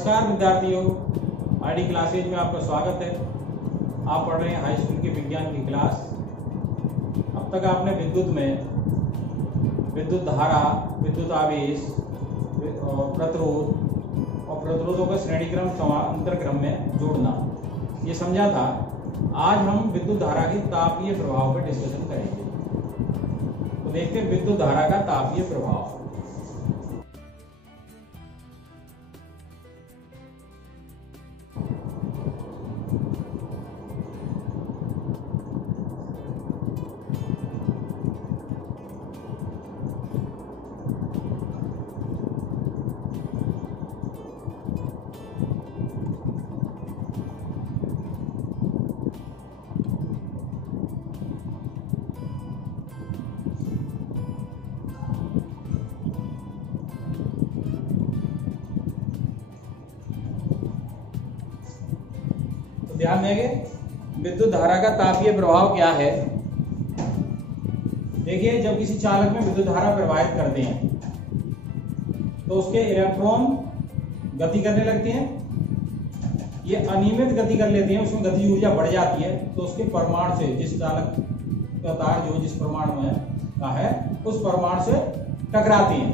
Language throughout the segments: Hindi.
नमस्कार विद्यार्थियों, आईडी क्लासेज में आपका स्वागत है। आप पढ़ रहे हैं हाई स्कूल की विज्ञान की क्लास। अब तक आपने विद्युत में विद्युत धारा, विद्युत आवेश और प्रतिरोधों का श्रेणीक्रम समांतर क्रम में जोड़ना ये समझा था। आज हम विद्युत धारा के तापीय प्रभाव पर डिस्कशन करेंगे। तो देखते हैं विद्युत धारा का तापीय प्रभाव। ध्यान देंगे विद्युत धारा का तापीय प्रभाव क्या है। देखिए, जब किसी चालक में विद्युत धारा प्रवाहित करते हैं तो उसके इलेक्ट्रॉन गति करने लगते हैं। ये अनियमित गति कर लेते हैं, उसमें गति ऊर्जा बढ़ जाती है। तो उसके परमाणु से, जिस चालक का तार जो जिस परमाणु में का है उस परमाणु से टकराते हैं।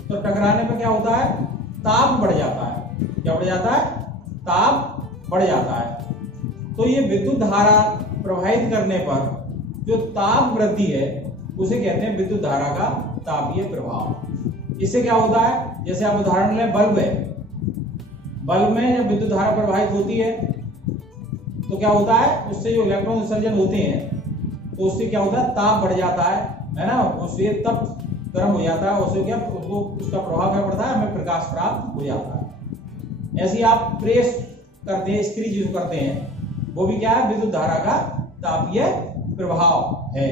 तो टकराने पर क्या होता है? ताप बढ़ जाता है। क्या बढ़ जाता है? ताप बढ़ जाता है। तो ये विद्युत धारा प्रवाहित करने पर जो ताप वृद्धि है उसे कहते हैं विद्युत धारा का तापीय प्रभाव। इससे क्या होता है? जैसे आप उदाहरण लें, बल्ब है। बल्ब में जब विद्युत धारा प्रवाहित होती है तो क्या होता है? उससे जो इलेक्ट्रॉन उत्सर्जन होते हैं तो उससे क्या होता है? ताप बढ़ जाता है ना। उससे तप गर्म हो जाता है। उससे क्या उसका प्रभाव क्या पड़ता है? हमें प्रकाश प्राप्त हो जाता है। ऐसे आप प्रेस करते हैं, इस्त्री जो करते हैं, वो भी क्या है? विद्युत धारा का तापीय प्रभाव है।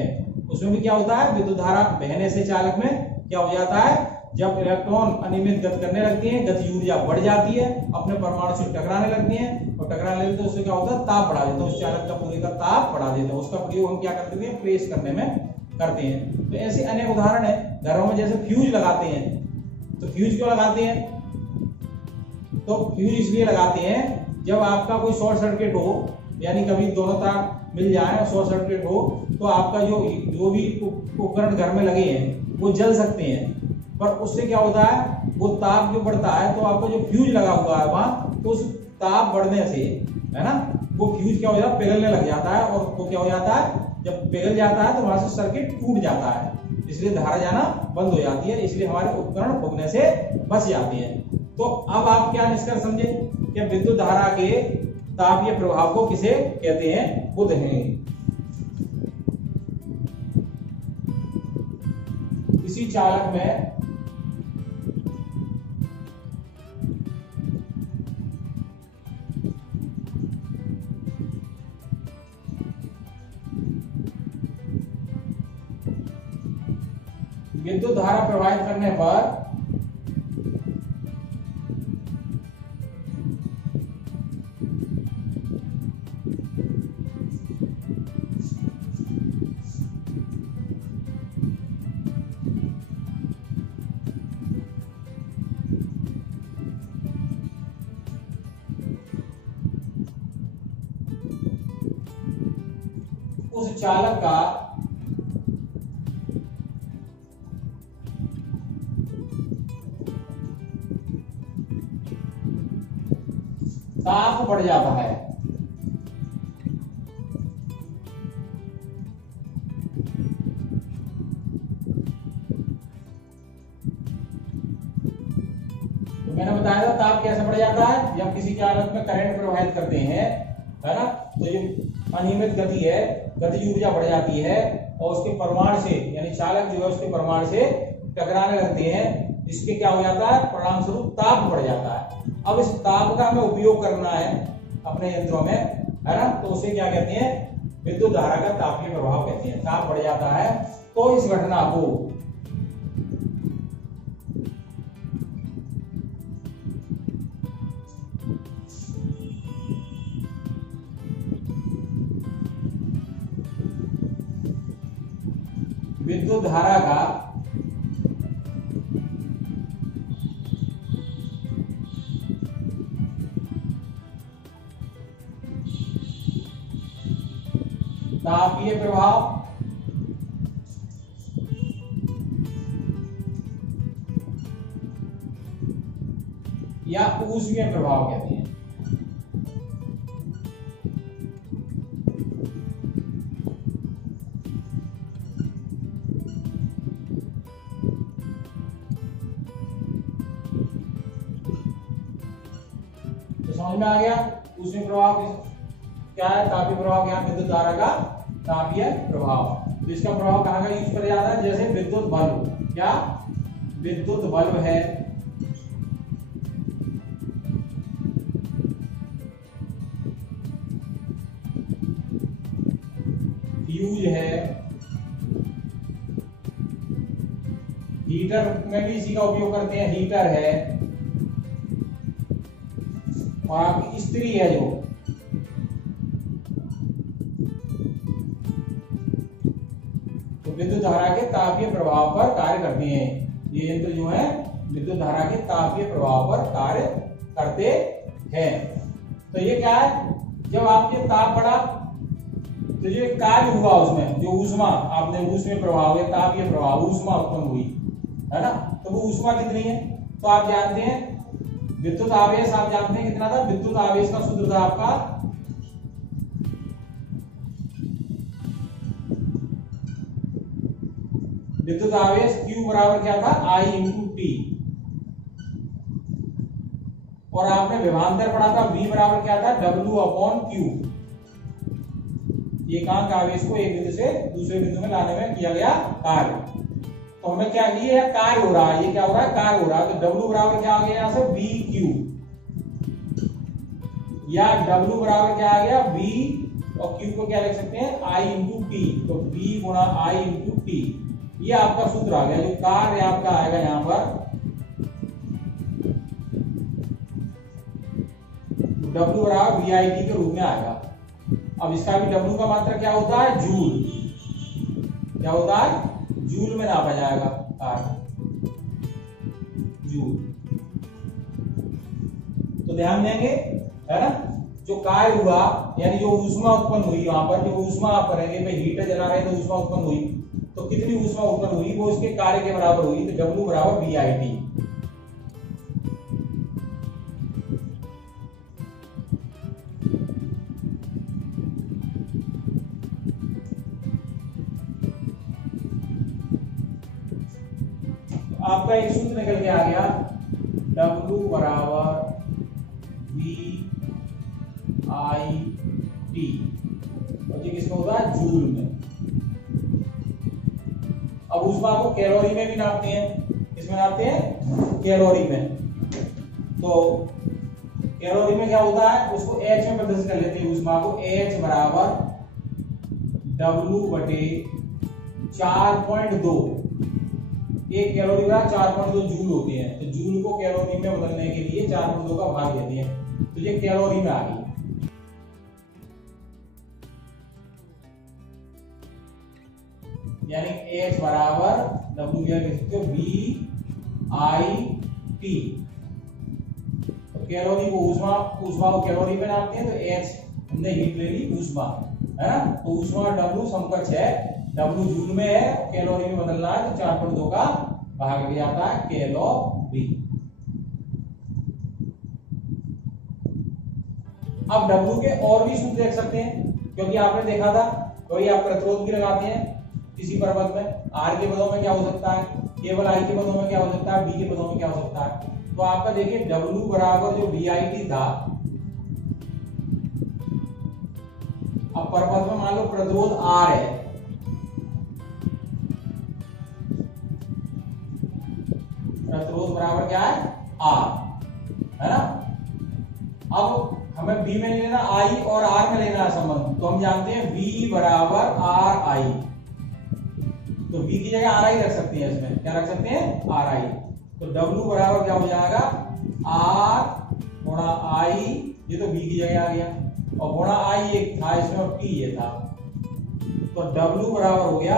उसमें भी क्या होता है? विद्युत धारा बहने से चालक में क्या हो जाता है? जब इलेक्ट्रॉन अनियमित गति करने लगती हैं, गति ऊर्जा बढ़ जाती है, अपने परमाणु से टकराने लगती हैं और टकराने लगती है तो उससे क्या होता है? ताप बढ़ा देता है। उस चालक का पूरे का ताप बढ़ा देता है। उसका प्रयोग हम क्या करते हैं? प्रेस करने में करते हैं। तो ऐसे अनेक उदाहरण है। घरों में जैसे फ्यूज लगाते हैं, तो फ्यूज क्यों लगाते हैं? तो फ्यूज इसलिए लगाते हैं जब आपका कोई शॉर्ट सर्किट हो, यानी कभी दोनों तार मिल जाए और शॉर्ट सर्किट हो तो आपका जो भी उपकरण घर में लगे हैं वो जल सकते हैं। पर उससे क्या होता है? वो ताप जो बढ़ता है तो आपको जो फ्यूज लगा हुआ है वहां, तो उस ताप बढ़ने से है ना, वो फ्यूज क्या हो जाता है? पिघलने लग जाता है। और वो क्या हो जाता है? जब पिघल जाता है तो वहां से सर्किट टूट जाता है, इसलिए धारा जाना बंद हो जाती है। इसलिए हमारे उपकरण फूकने से बच जाते हैं। तो अब आप क्या निष्कर्ष समझे कि विद्युत धारा के तापीय प्रभाव को किसे कहते हैं? बुध हैं। किसी चालक में विद्युत धारा प्रवाहित करने पर उस चालक का ताप बढ़ जाता है। तो मैंने बताया था ताप कैसे बढ़ जाता है? जब किसी चालक में करंट प्रवाहित करते हैं, है ना, तो ये अनियमित गति है, गति ऊर्जा बढ़ जाती है और उसके परमाणु से, यानी चालक जो है उसके परमाणु से टकराने लगते हैं। इसके क्या हो जाता है? परिणाम स्वरूप ताप बढ़ जाता है। अब इस ताप का हमें उपयोग करना है अपने यंत्रों में, है ना, तो उसे क्या कहते हैं? विद्युत धारा का तापीय प्रभाव कहते हैं। ताप बढ़ जाता है तो इस घटना को विद्युत धारा का तापीय प्रभाव या ऊष्मीय प्रभाव कहते हैं। तो समझ में आ गया ऊष्मीय प्रभाव क्या है, तापीय प्रभाव क्या है, विद्युत धारा का तापीय प्रभाव। तो इसका प्रभाव कहाँ का यूज किया जाता है, जैसे विद्युत बल्ब, क्या विद्युत बल्ब है, फ्यूज है, हीटर में भी इसी का उपयोग करते हैं, हीटर है, और आपकी स्त्री है जो तो विद्युत धारा के तापीय प्रभाव पर कार्य करते हैं। ये यंत्र जो है विद्युत धारा के तापीय प्रभाव पर कार्य करते हैं। तो ये क्या है, जब आपके ताप बढ़ा तो जो कार्य हुआ उसमें जो ऊष्मा आपने ऊष्मीय प्रभाव या तापीय प्रभाव ऊष्मा उत्पन्न हुई है ना, तो वो ऊष्मा कितनी है, तो आप जानते हैं विद्युत आवेश, आप जानते हैं कितना था, विद्युत आवेश का सूत्र था आपका विद्युत आवेश Q बराबर क्या था, I इंटू टी, और आपने विभवांतर पढ़ा था V बराबर क्या था, W अपॉन Q। एकांक आवेश को एक बिंदु से दूसरे बिंदु में लाने में किया गया कार्य। तो हमें क्या, ये है कार्य हो रहा है, ये क्या हो रहा है, कार्य हो रहा है। तो W बराबर क्या आ गया यहाँ से, BQ, या W बराबर क्या आ गया, B, और Q को क्या लिख सकते हैं, I इंटू टी। तो B गुणा I इंटू टी, ये आपका सूत्र आ गया। जो कार्य आपका आएगा यहाँ पर W बराबर VIT के रूप में आएगा। अब इसका भी W का मात्रा क्या होता है, जूल, क्या होता है, जूल में नापा जाएगा कार्य, जूल। तो ध्यान देंगे है ना, जो कार्य हुआ यानी जो ऊष्मा उत्पन्न हुई, वहां पर जो ऊष्मा आप करेंगे, भाई हीटर जला रहे तो ऊष्मा उत्पन्न हुई, तो कितनी ऊष्मा उत्पन्न हुई वो उसके कार्य के बराबर हुई। तो W बराबर VIT। आपका एक सूत्र निकल के आ गया, W बराबर VIT, और ये किसमें होता है, जूल में। अब ऊष्मा को कैलोरी में भी नापते हैं, किसमें नापते हैं, कैलोरी में। तो कैलोरी में क्या होता है, उसको H में प्रदर्शित कर लेते हैं ऊष्मा को, H बराबर W बटे 4.2, एक कैलोरी का 4.2 जूल होते हैं। तो जूल को कैलोरी में बदलने के लिए 4.2 का भाग देते हैं, तो ये कैलोरी में आ गई। यानी H बराबर W VIT, तो कैलोरी को ऊष्मा को कैलोरी में नापते हैं, तो H हमने हीट ले ली, ऊष्मा है ना, तो ऊष्मा W समकक्ष है, W जूल में है, कैलोरी में बदलना है तो 4.2 का भाग भी आता है कैलोरी। अब W के और भी सूत्र देख सकते हैं, क्योंकि आपने देखा था कोई आप प्रतिरोध भी लगाते हैं किसी पर्वत में, R के पदों में क्या हो सकता है, केवल I के पदों में क्या हो सकता है, B के पदों में क्या हो सकता है। तो आपका देखिए W बराबर जो VIT था, अब पर्वत में मान लो प्रतिरोध R है, प्रतिरोध बराबर क्या है, R है ना। अब हमें B में नहीं लेना, I और R में लेना है संबंध, तो हम जानते हैं V बराबर RI, तो V की जगह RI रख सकते हैं, इसमें क्या रख सकते हैं, RI। तो W बराबर क्या हो जाएगा, R गुणा I, ये तो V की जगह आ गया, और गुणा I एक था इसमें और T ये था, तो W बराबर हो गया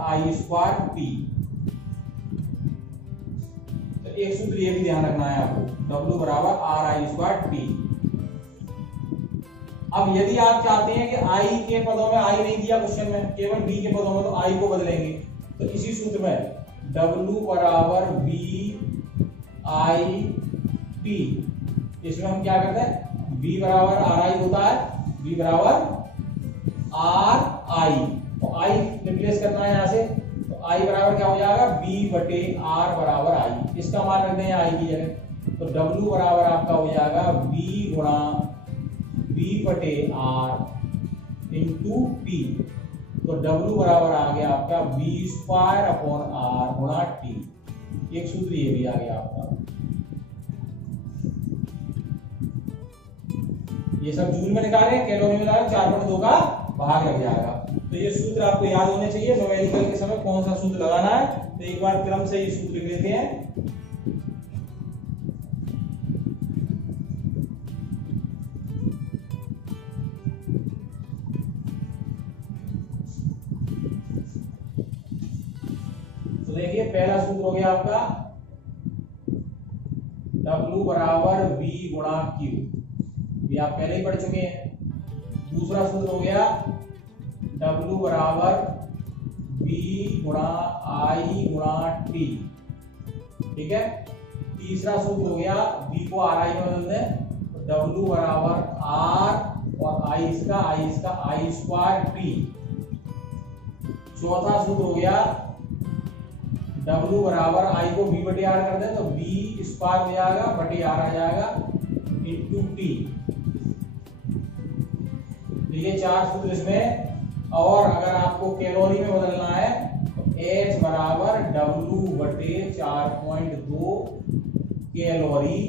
RI स्क्वायर T। तो एक सूत्र ये भी ध्यान रखना है आपको, W बराबर RI स्क्वायर T। अब यदि आप चाहते हैं कि आई के पदों में आई नहीं दिया क्वेश्चन में, केवल बी के पदों में, तो आई को बदलेंगे। तो इसी सूत्र में W बराबर बी आई टी, इसमें हम क्या करते हैं, बी बराबर आर आई होता है, बी बराबर आर आई, तो आई रिप्लेस करना है यहां से, तो आई बराबर क्या हो जाएगा, बी बटे आर बराबर आई, इसका मान रख दें आई की जगह। तो W बराबर आपका हो जाएगा बी गुणा बी बटे आर इंटू पी, तो W बराबर आ गया आपका बी स्क्वायर अपॉन आर गुणा टी। एक सूत्र ये भी आ गया आपका, ये सब जूल में निकाले, कैलोरी में निकाले, 4/2 का भाग लग जाएगा। तो ये सूत्र आपको याद होने चाहिए, न्यूमेरिकल के समय कौन सा सूत्र लगाना है। तो एक बार क्रम से ये सूत्र लिख लेते हैं। तो देखिए पहला सूत्र हो गया आपका W बराबर V गुणा Q, ये आप पहले ही पढ़ चुके हैं। दूसरा सूत्र हो गया W बराबर B गुणा I गुणा T, ठीक है। तीसरा सूत्र हो गया B को RI में बदल दें, तो W बराबर R और I इसका I स्क्वायर T। चौथा सूत्र हो गया W बराबर I को B बटे R कर दें, तो B स्क्वायर हो जाएगा बटे R आ जाएगा इंटू T। तो ये 4 सूत्र इसमें। और अगर आपको कैलोरी में बदलना है तो H बराबर W बटे 4.2 कैलोरी,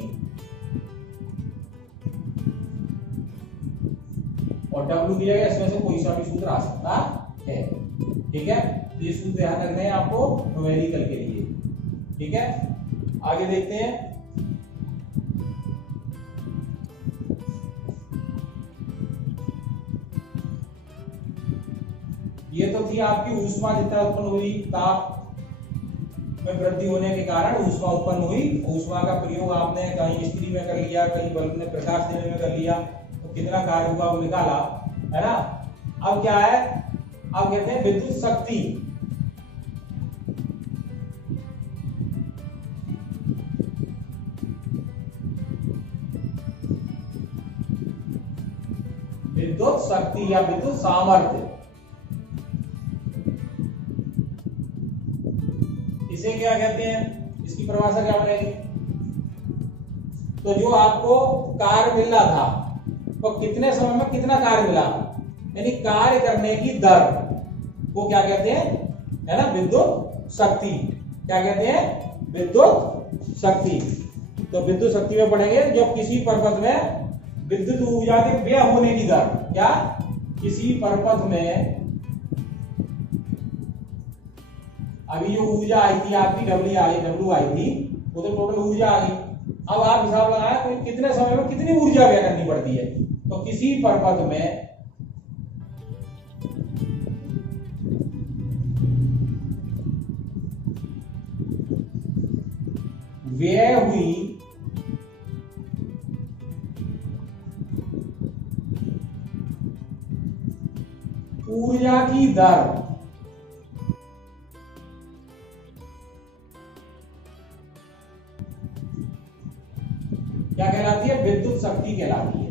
और W दिया गया, इसमें से कोई सा भी सूत्र आ सकता है, ठीक है। तो ये सूत्र ध्यान रखने हैं आपको न्यूमेरिकल के लिए, ठीक है। आगे देखते हैं। ये तो थी आपकी ऊष्मा जितना उत्पन्न हुई, ताप में वृद्धि होने के कारण ऊष्मा उत्पन्न हुई। ऊष्मा का प्रयोग आपने कहीं इस्त्री में कर लिया, कहीं बल्ब में प्रकाश देने में कर लिया, तो कितना कार्य हुआ वो निकाला, है ना। अब क्या है, अब कहते हैं विद्युत शक्ति। विद्युत शक्ति या विद्युत सामर्थ्य, इसे क्या कहते हैं, इसकी परिभाषा क्या बनेगी। तो जो आपको कार्य मिल रहा था, तो कितने समय में कितना कार्य मिला, यानी कार्य करने की दर को क्या कहते हैं, है ना, विद्युत शक्ति। क्या कहते हैं, विद्युत शक्ति। तो विद्युत शक्ति में पढ़ेंगे जब किसी परपथ में विद्युत ऊर्जा के व्यय होने की दर, क्या, किसी परपथ में अभी जो ऊर्जा आई थी आपकी W आई थी, वो तो टोटल ऊर्जा आ गई। अब आप हिसाब लगाएं तो कितने समय में कितनी ऊर्जा व्यय करनी पड़ती है। तो किसी परपथ में व्यय हुई ऊर्जा की दर क्या कहलाती है, विद्युत शक्ति कहलाती है।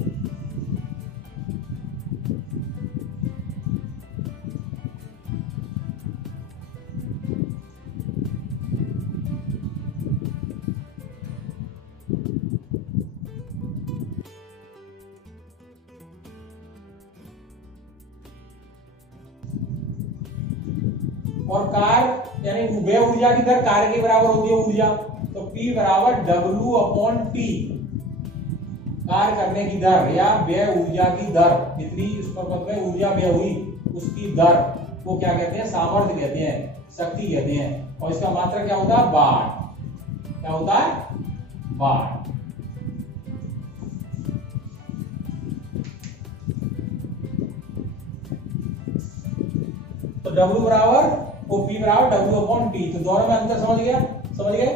और कार्य यानी व्यय ऊर्जा की दर कार्य के बराबर होती है ऊर्जा, तो P बराबर W अपॉन T, कार्य करने की दर या व्यय ऊर्जा की दर, जितनी इस परपथ में ऊर्जा व्यय हुई उसकी दर को क्या कहते हैं, सामर्थ्य कहते हैं, शक्ति कहते हैं। और इसका मात्रक क्या होता है, वाट। क्या होता है, वाट। तो W बराबर और P बराबर W अपॉन T, तो दोनों में अंतर समझ गए।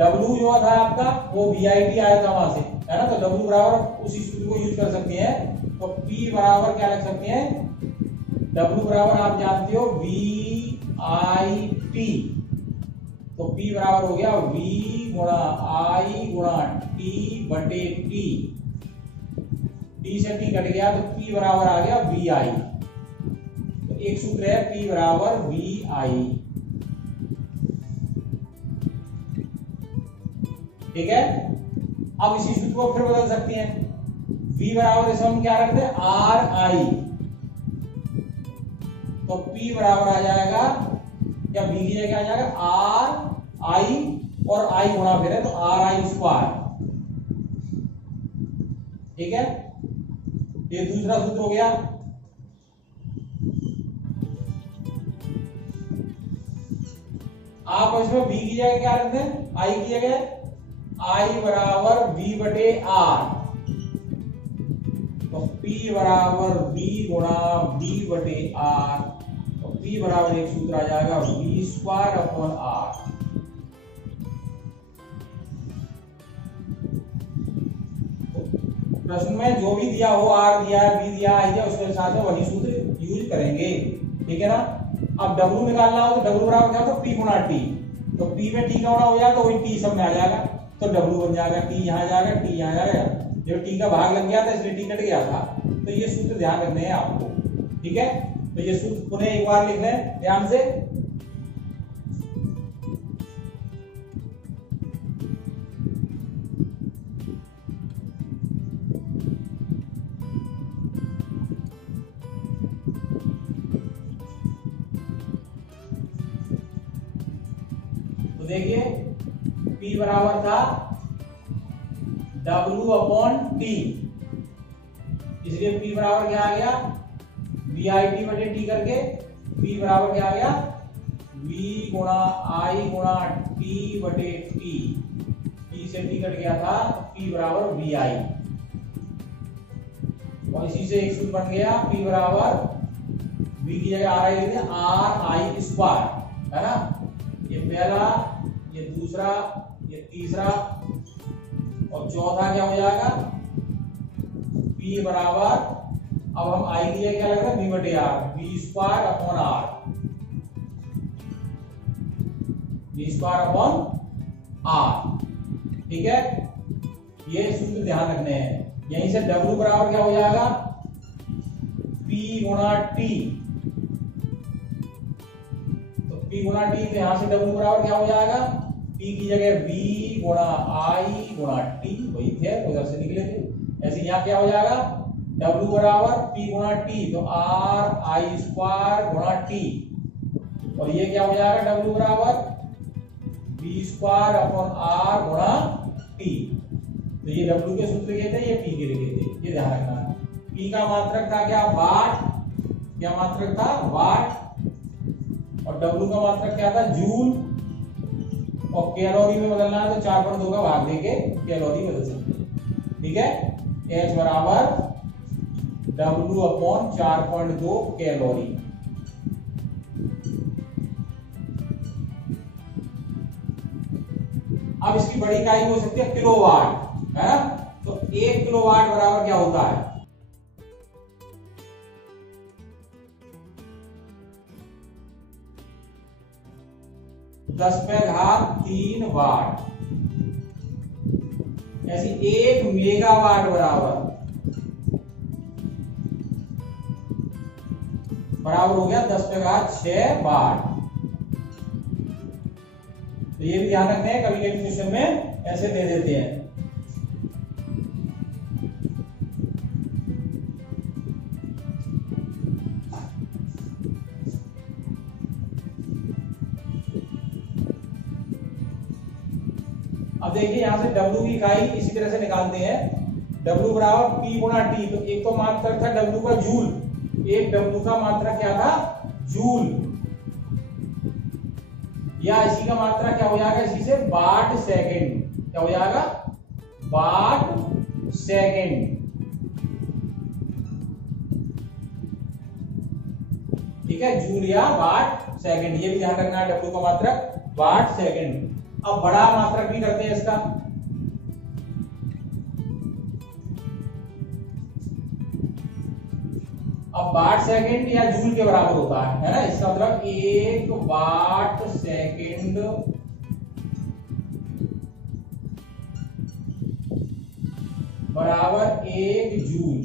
W जो था आपका वो VIT आया था वहां से, है ना, तो W बराबर उसी सूत्र को यूज कर सकते हैं। तो P बराबर क्या रख सकते हैं, W बराबर आप जानते हो VIT, तो P बराबर हो गया V गुणा I गुणा T बटे T, T से T कट गया तो P बराबर आ गया VI। तो एक सूत्र है P बराबर VI, ठीक है। अब इसी सूत्र को फिर बदल सकते हैं, V बराबर इसे हम क्या रखते हैं RI, तो P बराबर आ जाएगा या V की जगह आ जाएगा RI और I गुणा फिर है तो RI स्क्वायर, ठीक है। ये दूसरा सूत्र हो गया। आप इसमें V की जगह क्या रखते हैं, I की जगह I बराबर V बटे R, तो P बराबर V गुणा V बटे R, तो P बराबर एक सूत्र आ जाएगा V स्क्वायर अपॉन R। प्रश्न में जो भी दिया हो, R दिया है, V दिया है, उसके हिसाब से वही सूत्र यूज करेंगे, ठीक है ना। अब W निकालना हो तो W बराबर क्या होता है P गुणा T, तो P में T का गुणा हो जाएगा तो वही T सब में आ जाएगा, तो W बन जाएगा, T यहाँ जाएगा, T यहाँ जाएगा। जब T का भाग लग गया था इसलिए T कट गया था, तो ये सूत्र ध्यान रखने हैं आपको, ठीक है। तो ये सूत्र पुनः एक बार लिख लें ध्यान से। तो देखिए P बराबर था W अपॉन T, इसलिए P बराबर क्या आ गया VIT बटे T करके P बराबर क्या आ गया V गुणा I गुणा T बटे T, T से T कट गया था, P बराबर VI, और इसी से एक सूत्र बन गया P बराबर V की जगह RI लेते हैं RI स्क्वायर, है ना। ये पहला, ये दूसरा, ये तीसरा और चौथा क्या हो जाएगा P बराबर, अब हम I की जगह क्या लग रहा है V बटे R, V square upon R, V square upon R, ठीक है। ये सूत्र ध्यान रखने हैं। यहीं से W बराबर क्या हो जाएगा P गुणा T, तो P गुणा T, तो यहां से W बराबर क्या हो जाएगा P की जगह V गुणा I गुणा T, वही थे उधर से निकले थे। ऐसे यहाँ क्या हो जाएगा W बराबर P गुणा T, तो RI स्क्वायर गुणा T, और ये क्या हो जाएगा W बराबर V स्क्वायर अपॉन R गुणा T। तो ये W के सूत्र के थे, ये P के लिखे थे, ये ध्यान रखना है। P का मात्रक था क्या वाट, क्या मात्रक था वाट, और W का मात्रक क्या था जूल, और कैलोरी में बदलना है तो 4/2 का भाग देके कैलोरी बदल सकते हैं, ठीक है। H बराबर W अपॉन 4/2 कैलोरी। अब इसकी बड़ी इकाई हो सकती है किलोवाट, है ना। तो 1 किलोवाट बराबर क्या होता है, (10⁻³ वाट। ऐसी 1 मेगावाट बराबर हो गया 10⁻6 वाट। तो ये भी ध्यान रखते हैं, कभी कभी क्वेश्चन में ऐसे दे देते हैं। अब देखिए यहां से W की इकाई इसी तरह से निकालते हैं। W बराबर P गुणा T, तो एक तो मात्रक था W का जूल, एक W का मात्रक क्या था जूल, या इसी का मात्रक क्या हो जाएगा इसी से वाट सेकंड, क्या हो जाएगा वाट सेकंड, ठीक है, जूल या वाट सेकंड। ये भी ध्यान रखना है, W का मात्रक वाट सेकंड। अब बड़ा मात्रक भी करते हैं इसका। अब वाट सेकंड या जूल के बराबर होता है ना, इसका मतलब 1 वाट सेकंड बराबर 1 जूल।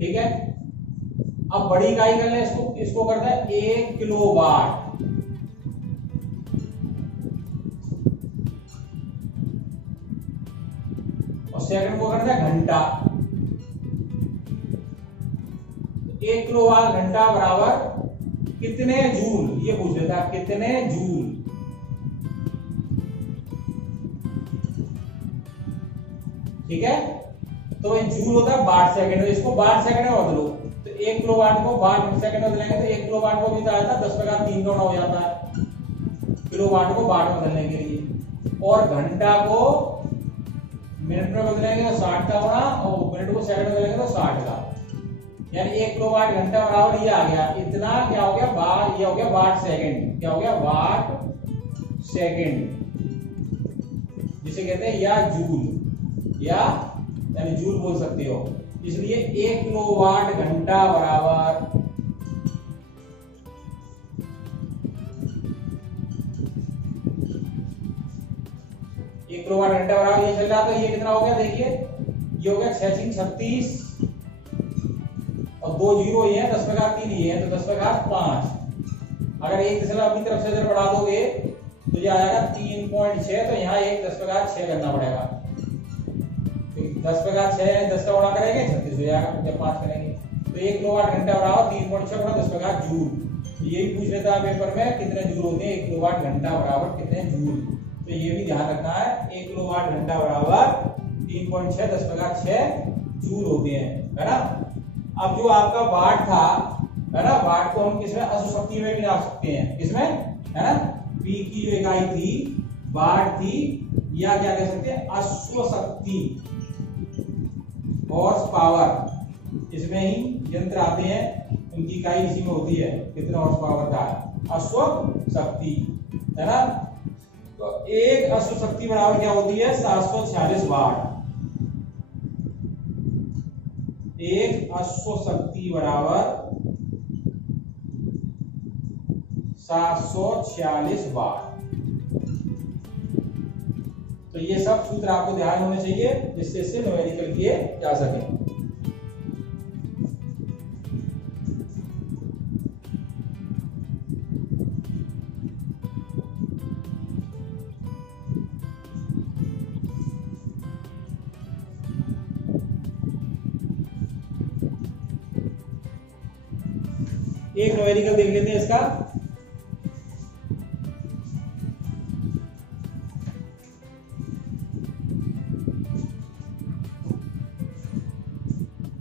ठीक है, अब बड़ी इकाई कर ले, इसको करता है 1 किलोवाट। और सेकंड को करता है घंटा। 1 किलोवाट घंटा बराबर कितने जूल, ये पूछ लेता है कितने जूल। ठीक है, तो ये जूल होता है वाट सेकंड, इसको वाट सेकंड में बदलो तो 1 किलोवाट को वाट सेकंड में बदलेंगे तो 1 किलोवाट को भी आता है 10⁻³ का हो जाता है किलोवाट को वाट में बदलने के लिए। और घंटा को मिनट में बदलेंगे तो 60 का होना, और मिनट को सेकंड में बदलेंगे तो 60 का, यानी 1 किलोवाट घंटा बराबर ये आ गया इतना, क्या हो गया वाट, ये हो गया वाट सेकंड, क्या हो गया वाट सेकंड, जिसे कहते हैं या जूल, या यानी जूल बोल सकते हो। इसलिए 1 किलोवाट घंटा बराबर 1 किलोवाट घंटा बराबर ये चल रहा, तो ये कितना हो गया देखिए, ये हो गया 6×36 और 2 जीरो ये है 10⁻³ ये है तो 10⁻5। अगर एक दशमलव अपनी तरफ से इधर बढ़ा दोगे तो ये आ जाएगा 3.6, तो यहाँ 1 10⁻6 करना पड़ेगा। 10⁻6 है 10 का गुणा करेंगे 36 हो जाएगा, जब 5 करेंगे तो 1 किलोवाट घंटा बराबर 3.6 गुणा 10 जूल। तो यही पूछ लेता है पेपर में कितने जूल होते हैं 1 किलोवाट घंटा बराबर कितने जूल। तो ये भी ध्यान रखना है, 1 किलोवाट घंटा बराबर 3.6 10⁻6 जूल होते हैं, है ना। अब जो आपका वाट था, है ना, वाट को हम किसमें अश्वशक्ति में भी डाल सकते हैं, किसमें, है ना, पी की जो इकाई थी वाट थी, या क्या कह सकते हैं अश्वशक्ति, हॉर्स पावर। इसमें ही यंत्र आते हैं, उनकी इकाई इसी में होती है, कितना हॉर्स पावर का अश्वशक्ति, है ना। तो एक अश्वशक्ति बराबर क्या होती है 746 वाट। एक अश्वशक्ति बराबर 746 वाट। तो ये सब सूत्र आपको ध्यान होने चाहिए जिससे इससे न्यूमेरिकल किए जा सके। एक न्यूमेरिकल देख लेते हैं इसका।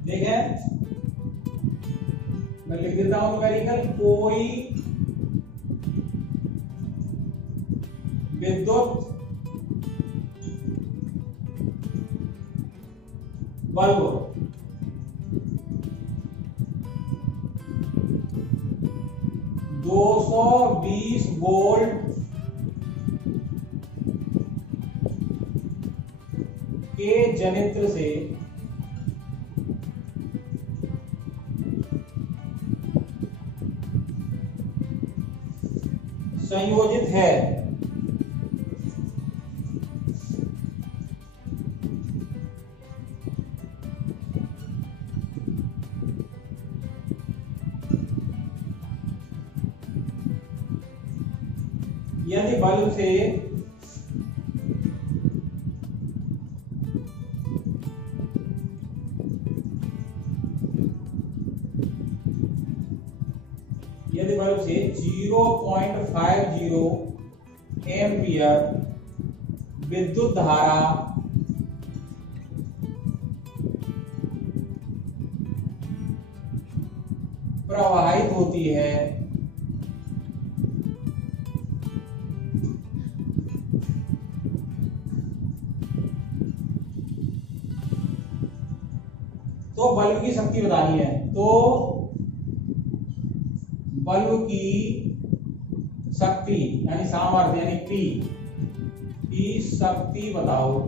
देखें, मैं लिख देता हूं न्यूमेरिकल, कोई विद्युत बल्ब 220 वोल्ट के जनित्र से संयोजित है। यदि बल्ब से यदि बल्ब से 0.50 एम्पियर विद्युत धारा प्रवाहित होती है तो बल्ब की शक्ति बतानी है। तो बल्ब की शक्ति यानी सामर्थ्य यानी पी की शक्ति बताओ।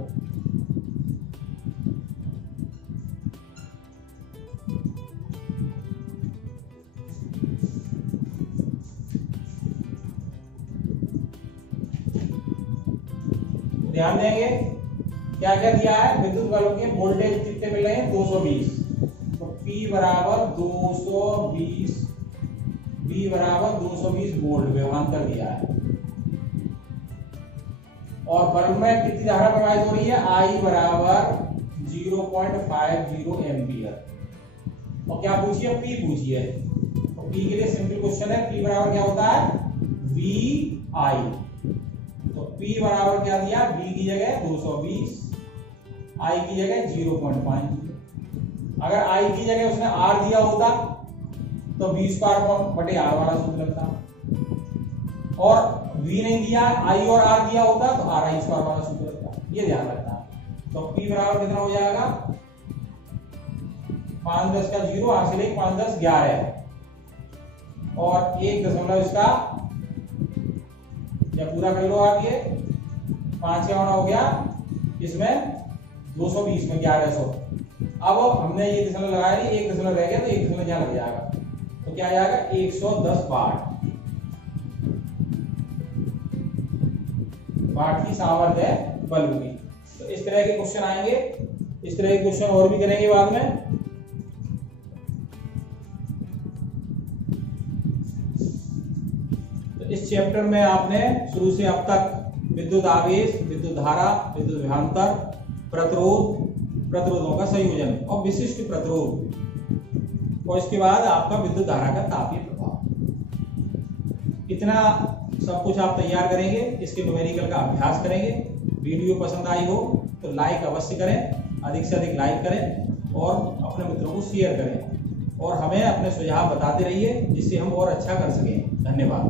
ध्यान देंगे क्या क्या दिया है, विद्युत बल्ब के वोल्टेज कितने मिल रहे हैं 220, तो P बराबर 220, V बराबर 220 वोल्ट विभवांतर दिया है। और बल्ब में कितनी धारा प्रवाहित हो रही है, I बराबर 0.50 एम्पियर। और क्या पूछिए, P पूछिए, तो P के लिए सिंपल क्वेश्चन है, P बराबर क्या होता है VI। तो P बराबर क्या दिया, V की जगह 220, I की जगह 0.5। अगर I की जगह उसने R दिया होता तो V स्क्वायर बटे R वाला सूत्र लगता, और V नहीं दिया, I और R दिया होता तो RI स्क्वायर वाला सूत्र लगता। ये ध्यान रखना। तो P बराबर कितना हो जाएगा, 5 10 का 0, हासिल 1 5 10 11, और 1 दशमलव इसका या पूरा कर लो आप, ये 5 का होना हो गया, इसमें 220 में 1100। अब हमने ये दशमलव लगाया नहीं, 1 दशमलव रह गया तो 1 दशमलव यहां लग जाएगा, तो क्या आ जाएगा 110 वाट की सामर्थ्य है बल्ब की। तो इस तरह के क्वेश्चन आएंगे, इस तरह के क्वेश्चन और भी करेंगे बाद में। तो इस चैप्टर में आपने शुरू से अब तक विद्युत आवेश, विद्युत धारा, विद्युत विभवांतर, प्रतिरोध, प्रतिरोधों का संयोजन और विशिष्ट प्रतिरोध, और इसके बाद आपका विद्युत धारा का तापीय प्रभाव, इतना सब कुछ आप तैयार करेंगे। इसके न्यूमेरिकल का अभ्यास करेंगे। वीडियो पसंद आई हो तो लाइक अवश्य करें, अधिक से अधिक लाइक करें और अपने मित्रों को शेयर करें, और हमें अपने सुझाव बताते रहिए जिससे हम और अच्छा कर सकें। धन्यवाद।